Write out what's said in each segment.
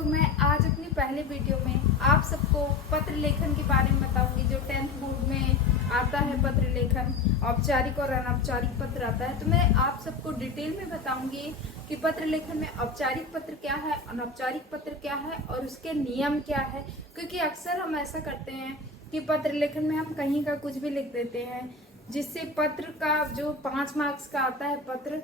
तो मैं आज अपनी पहले वीडियो में आप सबको पत्र लेखन के बारे में बताऊंगी। जो 10th बोर्ड में आता है पत्र लेखन, औपचारिक और अनौपचारिक पत्र आता है। तो मैं आप सबको डिटेल में बताऊंगी कि पत्र लेखन में औपचारिक पत्र क्या है, अनौपचारिक पत्र क्या है और उसके नियम क्या है। क्योंकि अक्सर हम ऐसा करते हैं कि पत्र लेखन में हम कहीं का कुछ भी लिख देते हैं, जिससे पत्र का जो 5 मार्क्स का आता है पत्र,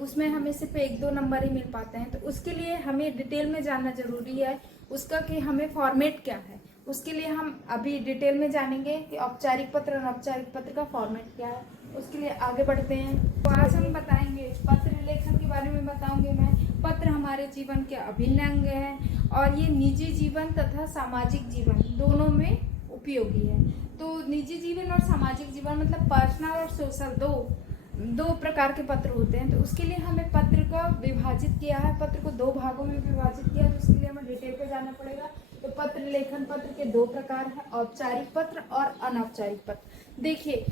उसमें हमें सिर्फ 1-2 नंबर ही मिल पाते हैं। तो उसके लिए हमें डिटेल में जानना जरूरी है उसका कि हमें फॉर्मेट क्या है। उसके लिए हम अभी डिटेल में जानेंगे कि औपचारिक पत्र और अनौपचारिक पत्र का फॉर्मेट क्या है। उसके लिए आगे बढ़ते हैं। तो आज हम बताएंगे पत्र लेखन के बारे में बताऊंगी मैं। पत्र हमारे जीवन के अभिन्न अंग है और ये निजी जीवन तथा सामाजिक जीवन दोनों में उपयोगी है। तो निजी जीवन और सामाजिक जीवन मतलब पर्सनल और सोशल दो प्रकार के पत्र होते हैं। तो उसके लिए हमें पत्र का विभाजित किया है, पत्र को 2 भागों में विभाजित किया है। तो उसके लिए हमें डिटेल पे जाना पड़ेगा। तो पत्र लेखन पत्र के 2 प्रकार हैं, औपचारिक पत्र और अनौपचारिक पत्र। देखिए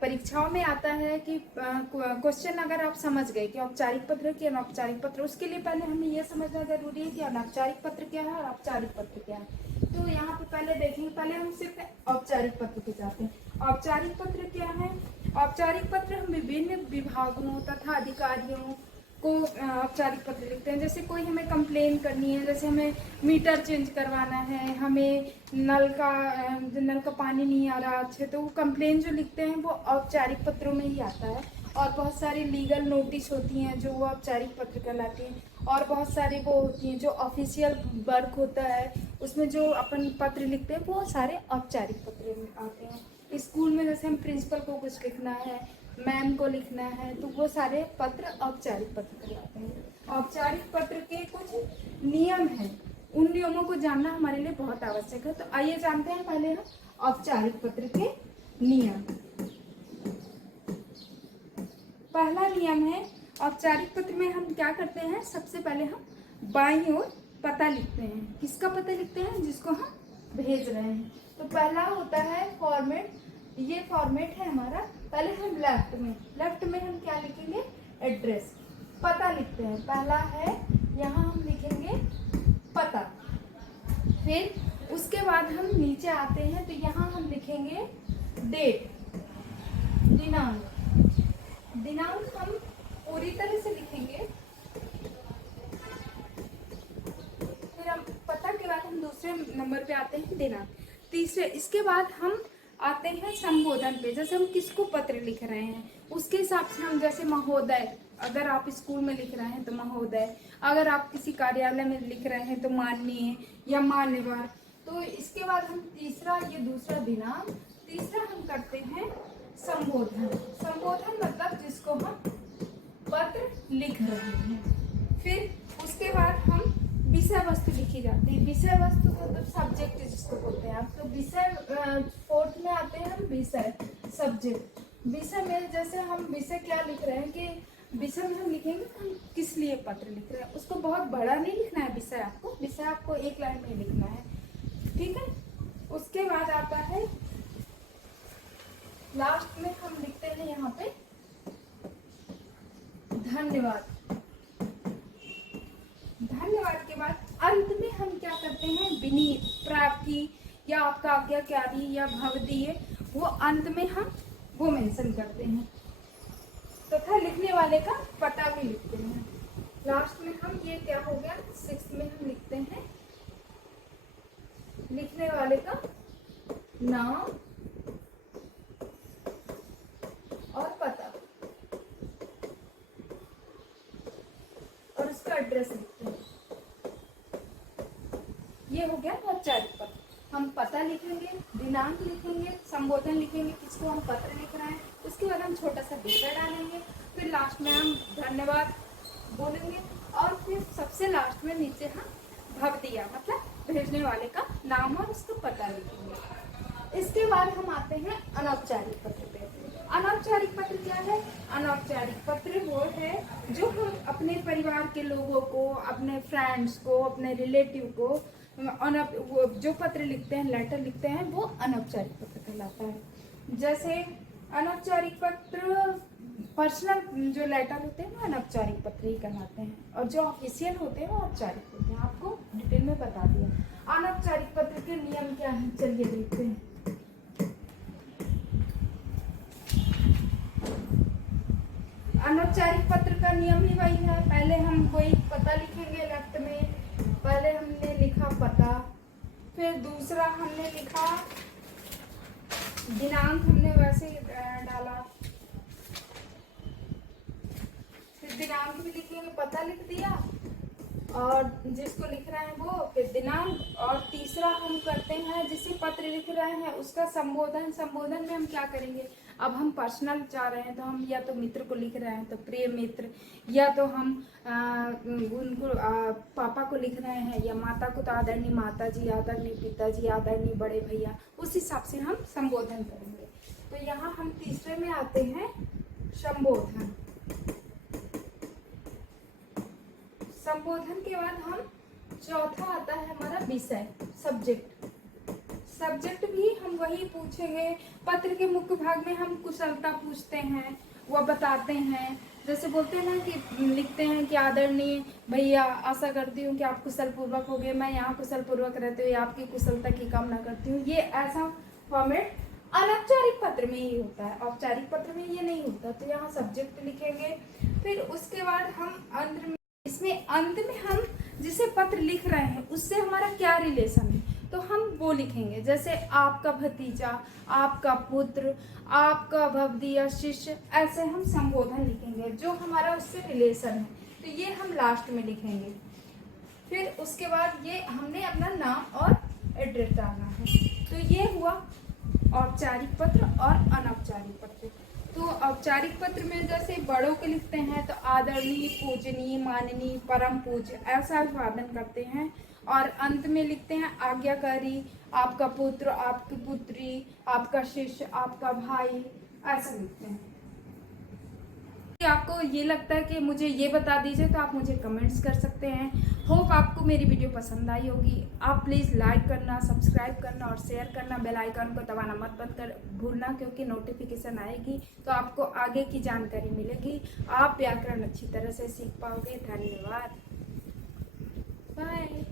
परीक्षाओं में आता है कि क्वेश्चन अगर आप समझ गए कि औपचारिक पत्र कि अनौपचारिक पत्र, उसके लिए पहले हमें यह समझना जरूरी है कि अनौपचारिक पत्र क्या है और औपचारिक पत्र क्या है। तो यहाँ पे पहले देखेंगे, पहले हम सिर्फ औपचारिक पत्र पे जाते हैं। औपचारिक पत्र क्या है? औपचारिक पत्र हम विभिन्न विभागों तथा अधिकारियों को औपचारिक पत्र लिखते हैं। जैसे कोई हमें कंप्लेन करनी है, जैसे हमें मीटर चेंज करवाना है, हमें नल का पानी नहीं आ रहा अच्छे, तो वो कंप्लेन जो लिखते हैं वो औपचारिक पत्रों में ही आता है। और बहुत सारी लीगल नोटिस होती हैं जो वो औपचारिक पत्र कहलाती हैं। और बहुत सारी वो होती हैं जो ऑफिशियल वर्क होता है, उसमें जो अपन पत्र लिखते हैं वो सारे औपचारिक पत्र में आते हैं। स्कूल में जैसे हम प्रिंसिपल को कुछ लिखना है, मैम को लिखना है, तो वो सारे पत्र औपचारिक पत्र कहलाते हैं। औपचारिक पत्र के कुछ नियम हैं, उन नियमों को जानना हमारे लिए बहुत आवश्यक है। तो आइए जानते हैं पहले हम औपचारिक पत्र के नियम। पहला नियम है, औपचारिक पत्र में हम क्या करते हैं, सबसे पहले हम बाईं ओर पता लिखते हैं। किसका पता लिखते हैं? जिसको हम भेज रहे हैं। तो पहला होता है फॉर्मेट, ये फॉर्मेट है हमारा। पहले हम लेफ्ट में हम क्या लिखेंगे? एड्रेस, पता लिखते हैं। पहला है यहाँ हम लिखेंगे पता। फिर उसके बाद हम नीचे आते हैं तो यहाँ हम लिखेंगे डेट, दिनांक। दिनांक हम पूरी तरह से लिखेंगे। फिर हम पता के बाद हम दूसरे नंबर पे आते हैं दिनांक, तीसरे। इसके बाद हम आते हैं संबोधन पे। जैसे हम किसको पत्र लिख रहे हैं उसके हिसाब से हम, जैसे महोदय, अगर आप स्कूल में लिख रहे हैं तो महोदय, अगर आप किसी कार्यालय में लिख रहे हैं तो माननीय या मान्यवर। तो इसके बाद हम तीसरा, ये दूसरा दिनांक, तीसरा हम करते हैं संबोधन। संबोधन मतलब जिसको हम पत्र लिख रहे हैं। फिर उसके बाद हम विषय वस्तु लिखी जाती है। विषय वस्तु मतलब सब्जेक्ट जिसको बोलते हैं आप। तो विषय 4th में आते हैं हम विषय, सब्जेक्ट। विषय में जैसे हम विषय क्या लिख रहे हैं कि विषय में हम लिखेंगे हम किस लिए पत्र लिख रहे हैं। उसको बहुत बड़ा नहीं लिखना है विषय आपको, विषय आपको 1 लाइन में लिखना है, ठीक है। उसके बाद आता है लास्ट में हम लिखते हैं यहाँ पे धन्यवाद। धन्यवाद के बाद अंत में हम क्या करते हैं? विनीत, प्रार्थी या आपका आज्ञाकारी या भवदीय, वो अंत में हम वो मेंशन करते हैं तथा लिखने वाले का पता भी लिखते हैं। लास्ट में हम, ये क्या हो गया, 6th में हम लिखते हैं लिखने वाले का नाम और पता और उसका एड्रेस लिखते हैं। ये हो गया औपचारिक पत्र। हम पता लिखेंगे, दिनांक लिखेंगे, संबोधन लिखेंगे, किसको हम पत्र लिख रहे हैं। उसके बाद हम छोटा सा विषय डालेंगे। फिर लास्ट में हम धन्यवाद बोलेंगे और फिर सबसे लास्ट में नीचे हम भवदीय मतलब भेजने वाले का नाम और उसका पता लिखेंगे। इसके बाद हम आते हैं अनौपचारिक पत्र पे। अनौपचारिक पत्र क्या है? अनौपचारिक पत्र वो है जो हम अपने परिवार के लोगों को, अपने फ्रेंड्स को, अपने रिलेटिव को वो जो पत्र लिखते हैं, लेटर लिखते हैं, वो अनौपचारिक पत्र कहलाता है। जैसे अनौपचारिक पत्र, पर्सनल जो लेटर होते हैं वो अनौपचारिक पत्र ही कहलाते हैं और जो ऑफिशियल होते हैं वो औपचारिक होते हैं। आपको डिटेल में बता दिया। अनौपचारिक पत्र के नियम क्या है, चलिए देखते हैं। अनौपचारिक पत्र का नियम ही वही है, पहले हम कोई पता लिखेंगे लेफ्ट में। पहले हमने लिखा पता, फिर दूसरा हमने लिखा दिनांक, हमने वैसे डाला, फिर दिनांक भी लिखेंगे, पता लिख दिया और जिसको लिख रहे हैं वो, फिर दिनांक, और तीसरा हम करते हैं जिसे पत्र लिख रहे हैं उसका संबोधन। संबोधन में हम क्या करेंगे, अब हम पर्सनल जा रहे हैं तो हम या तो मित्र को लिख रहे हैं तो प्रिय मित्र, या तो हम उनको पापा को लिख रहे हैं, या माता को तो आदरणीय माता जी, आदरणीय पिताजी, आदरणीय बड़े भैया, उस हिसाब से हम संबोधन करेंगे। तो यहाँ हम तीसरे में आते हैं संबोधन। संबोधन के बाद हम चौथा आता है हमारा विषय, सब्जेक्ट। सब्जेक्ट भी हम वही पूछेंगे। पत्र के मुख्य भाग में हम कुशलता पूछते हैं, वह बताते हैं, जैसे बोलते हैं ना कि लिखते हैं कि आदरणीय भैया, आशा करती हूँ कि आप कुशल पूर्वक हो गए, मैं यहाँ कुशल पूर्वक रहते हुए आपकी कुशलता की कामना करती हूँ। ये ऐसा फॉर्मेट अनौपचारिक पत्र में ही होता है, औपचारिक पत्र में ये नहीं होता। तो यहाँ सब्जेक्ट लिखेंगे। फिर उसके बाद हम अंत में, इसमें अंत में हम जिसे पत्र लिख रहे हैं उससे हमारा क्या रिलेशन है तो हम वो लिखेंगे, जैसे आपका भतीजा, आपका पुत्र, आपका भवदीय शिष्य, ऐसे हम संबोधन लिखेंगे जो हमारा उससे रिलेशन है। तो ये हम लास्ट में लिखेंगे। फिर उसके बाद ये हमने अपना नाम और एड्रेस डालना है। तो ये हुआ औपचारिक पत्र और अनौपचारिक पत्र। तो औपचारिक पत्र में जैसे बड़ों के लिखते हैं तो आदरणीय, पूजनीय, माननीय, परम पूज्य, ऐसा अभिवादन करते हैं। और अंत में लिखते हैं आज्ञाकारी, आपका पुत्र, आपकी पुत्री, आपका शिष्य, आपका भाई, ऐसा लिखते हैं। आपको ये लगता है कि मुझे ये बता दीजिए तो आप मुझे कमेंट्स कर सकते हैं। होप आपको मेरी वीडियो पसंद आई होगी। आप प्लीज़ लाइक करना, सब्सक्राइब करना और शेयर करना, बेल आइकन को दबाना मत भूलना, क्योंकि नोटिफिकेशन आएगी तो आपको आगे की जानकारी मिलेगी। आप व्याकरण अच्छी तरह से सीख पाओगे। धन्यवाद, बाय।